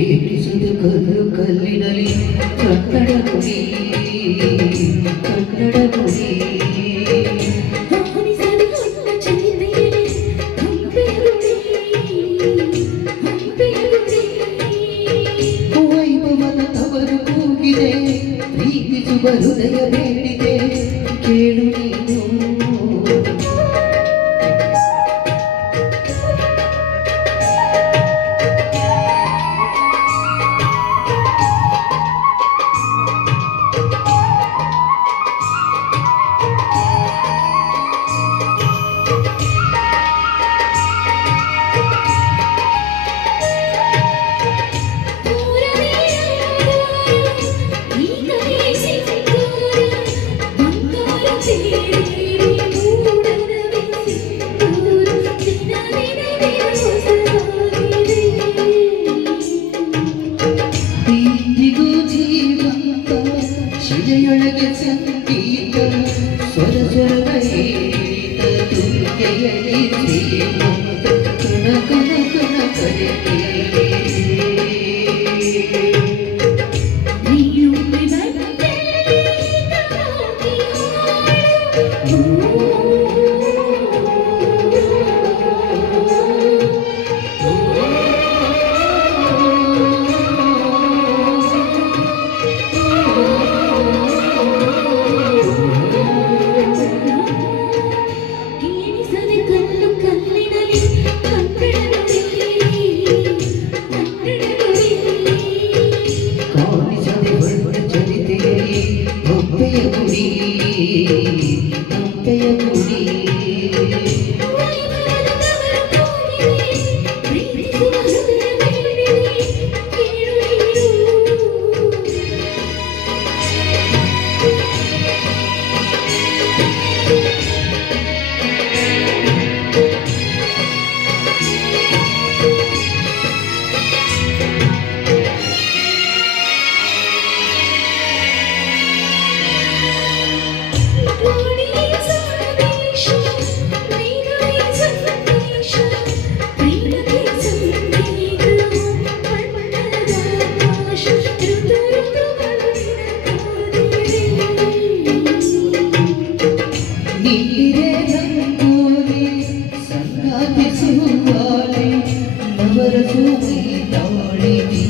ೇಟಿಸುತ್ತ ಕಲ್ಲು ಕಲ್ಲಿನಲ್ಲಿ ಕತ್ತಡ ಕುಡಿ get to me. uri দরদ